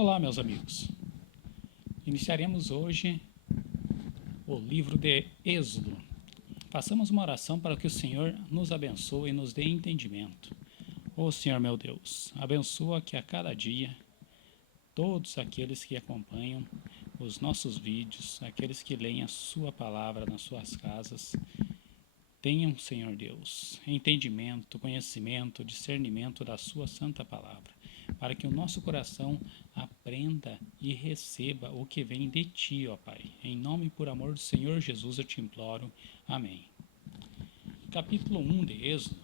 Olá, meus amigos. Iniciaremos hoje o livro de Êxodo. Façamos uma oração para que o Senhor nos abençoe e nos dê entendimento. Ó Senhor meu Deus, abençoa que a cada dia todos aqueles que acompanham os nossos vídeos, aqueles que leem a sua palavra nas suas casas, tenham, Senhor Deus, entendimento, conhecimento, discernimento da sua santa palavra, para que o nosso coração aprenda e receba o que vem de Ti, ó Pai. Em nome e por amor do Senhor Jesus eu te imploro. Amém. Capítulo 1 de Êxodo.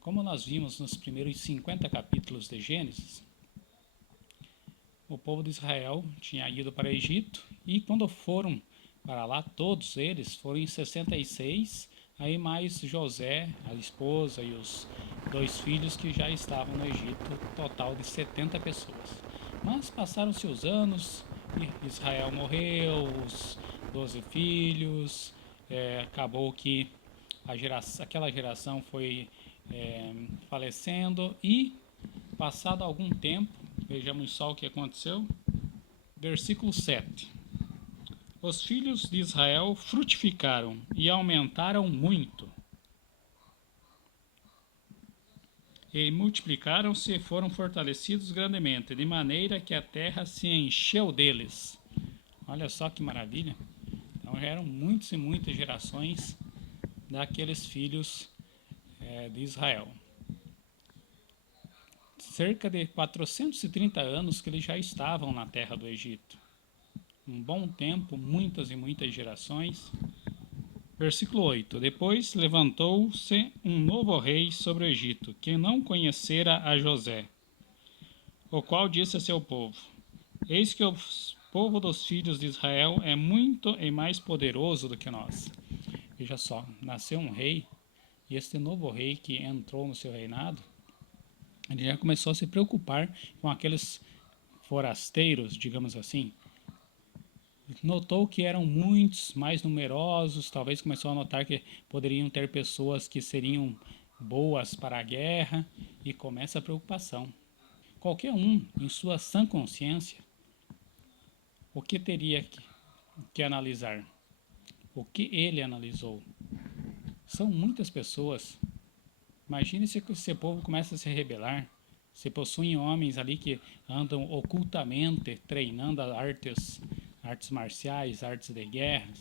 Como nós vimos nos primeiros 50 capítulos de Gênesis, o povo de Israel tinha ido para o Egito e quando foram para lá, todos eles foram em 66, aí mais José, a esposa e os dois filhos que já estavam no Egito, total de 70 pessoas. Mas passaram-se os anos, e Israel morreu, os 12 filhos, acabou que aquela geração foi falecendo e, passado algum tempo, vejamos só o que aconteceu, versículo 7. Os filhos de Israel frutificaram e aumentaram muito, e multiplicaram-se e foram fortalecidos grandemente, de maneira que a terra se encheu deles. Olha só que maravilha! Então já eram muitas e muitas gerações daqueles filhos de Israel. Cerca de 430 anos que eles já estavam na terra do Egito. Um bom tempo, muitas e muitas gerações. Versículo 8. Depois levantou-se um novo rei sobre o Egito, que não conhecera a José, o qual disse a seu povo: Eis que o povo dos filhos de Israel é muito e mais poderoso do que nós. Veja só, nasceu um rei, e este novo rei que entrou no seu reinado, ele já começou a se preocupar com aqueles forasteiros, digamos assim. Notou que eram muitos, mais numerosos, talvez começou a notar que poderiam ter pessoas que seriam boas para a guerra, e começa a preocupação. Qualquer um, em sua sã consciência, o que teria que analisar? O que ele analisou? São muitas pessoas. Imagine se esse povo começa a se rebelar, se possuem homens ali que andam ocultamente treinando artes marciais, artes de guerra.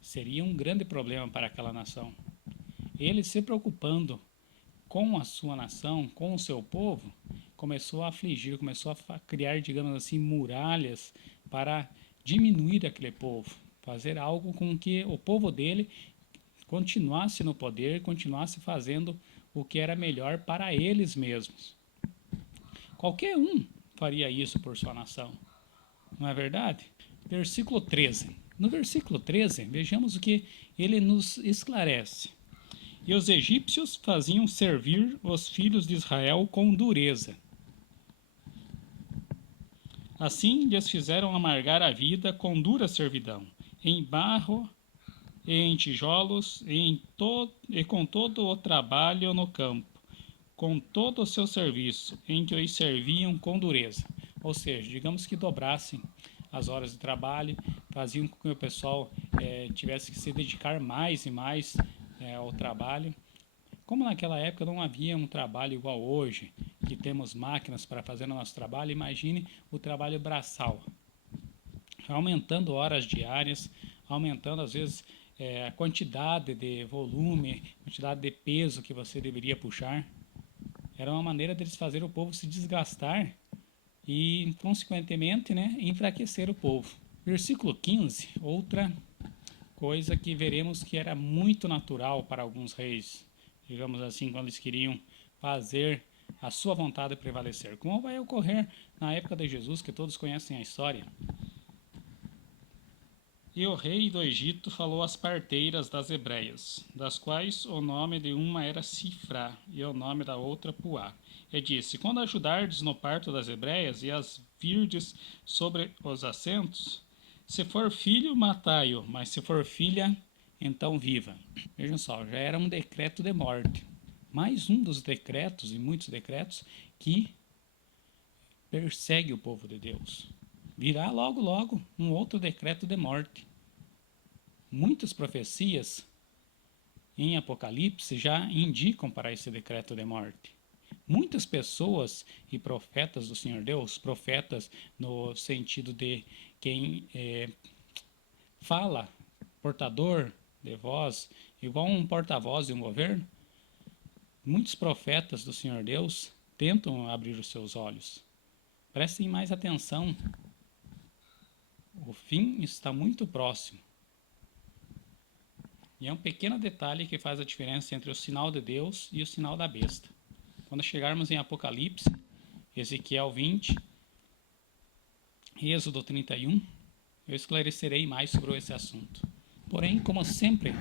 Seria um grande problema para aquela nação. Ele, se preocupando com a sua nação, com o seu povo, começou a afligir, começou a criar, digamos assim, muralhas para diminuir aquele povo, fazer algo com que o povo dele continuasse no poder, continuasse fazendo o que era melhor para eles mesmos. Qualquer um faria isso por sua nação, não é verdade? Versículo 13. No versículo 13, vejamos o que ele nos esclarece. E os egípcios faziam servir os filhos de Israel com dureza. Assim lhes fizeram amargar a vida com dura servidão, em barro e em tijolos, e com todo o trabalho no campo, com todo o seu serviço, em que os serviam com dureza. Ou seja, digamos que dobrassem as horas de trabalho, faziam com que o pessoal tivesse que se dedicar mais e mais ao trabalho. Como naquela época não havia um trabalho igual hoje, que temos máquinas para fazer o nosso trabalho, imagine o trabalho braçal. Aumentando horas diárias, aumentando às vezes a quantidade de volume, quantidade de peso que você deveria puxar. Era uma maneira deles fazer o povo se desgastar e, consequentemente, enfraquecer o povo. Versículo 15, outra coisa que veremos que era muito natural para alguns reis, digamos assim, quando eles queriam fazer a sua vontade prevalecer, como vai ocorrer na época de Jesus, que todos conhecem a história. E o rei do Egito falou às parteiras das hebreias, das quais o nome de uma era Sifrá e o nome da outra Puá. E disse: Quando ajudardes no parto das hebreias e as virdes sobre os assentos, se for filho, matai-o, mas se for filha, então viva. Vejam só, já era um decreto de morte. Mais um dos decretos, e muitos decretos, que persegue o povo de Deus. Virá logo, logo um outro decreto de morte. Muitas profecias em Apocalipse já indicam para esse decreto de morte. Muitas pessoas e profetas do Senhor Deus, profetas no sentido de quem fala, portador de voz, igual um porta-voz de um governo, muitos profetas do Senhor Deus tentam abrir os seus olhos. Prestem mais atenção. O fim está muito próximo. E é um pequeno detalhe que faz a diferença entre o sinal de Deus e o sinal da besta. Quando chegarmos em Apocalipse, Ezequiel 20, Êxodo 31, eu esclarecerei mais sobre esse assunto. Porém, como sempre,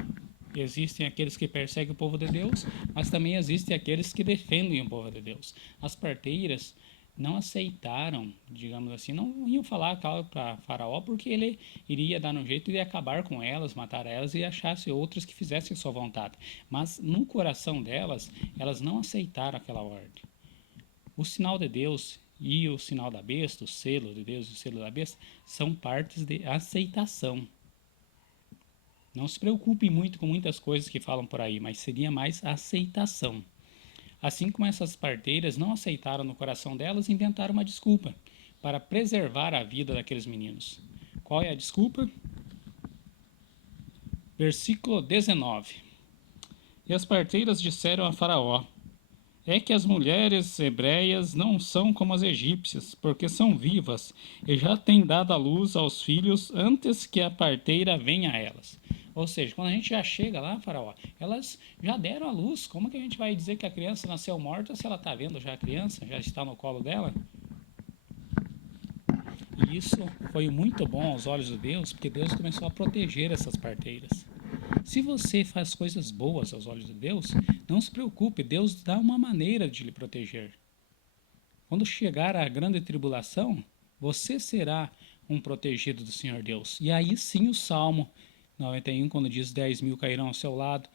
existem aqueles que perseguem o povo de Deus, mas também existem aqueles que defendem o povo de Deus. As parteiras não aceitaram, digamos assim, não iam falar para Faraó porque ele iria dar um jeito de acabar com elas, matar elas e achasse outras que fizessem sua vontade. Mas no coração delas, elas não aceitaram aquela ordem. O sinal de Deus e o sinal da besta, o selo de Deus e o selo da besta, são partes de aceitação. Não se preocupe muito com muitas coisas que falam por aí, mas seria mais aceitação. Assim como essas parteiras não aceitaram no coração delas, inventaram uma desculpa para preservar a vida daqueles meninos. Qual é a desculpa? Versículo 19. E as parteiras disseram a Faraó: é que as mulheres hebreias não são como as egípcias, porque são vivas e já têm dado à luz aos filhos antes que a parteira venha a elas. Ou seja, quando a gente já chega lá, Faraó, elas já deram à luz. Como que a gente vai dizer que a criança nasceu morta se ela está vendo já a criança, já está no colo dela? E isso foi muito bom aos olhos de Deus, porque Deus começou a proteger essas parteiras. Se você faz coisas boas aos olhos de Deus, não se preocupe, Deus dá uma maneira de lhe proteger. Quando chegar a grande tribulação, você será um protegido do Senhor Deus. E aí sim o Salmo 91, quando diz 10.000 cairão ao seu lado,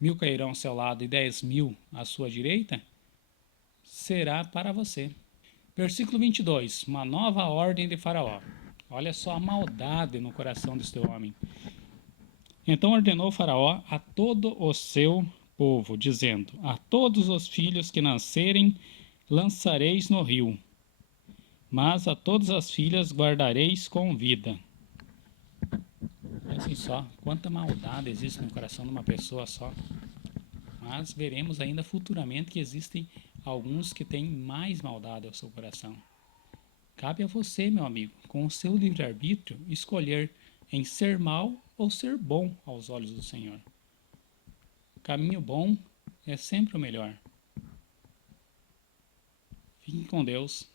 1.000 cairão ao seu lado e 10.000 à sua direita, será para você. Versículo 22, uma nova ordem de Faraó. Olha só a maldade no coração deste homem. Então ordenou Faraó a todo o seu povo, dizendo: a todos os filhos que nascerem lançareis no rio, mas a todas as filhas guardareis com vida. Pensem só, quanta maldade existe no coração de uma pessoa só. Mas veremos ainda futuramente que existem alguns que têm mais maldade ao seu coração. Cabe a você, meu amigo, com o seu livre-arbítrio, escolher em ser mal ou ser bom aos olhos do Senhor. O caminho bom é sempre o melhor. Fiquem com Deus.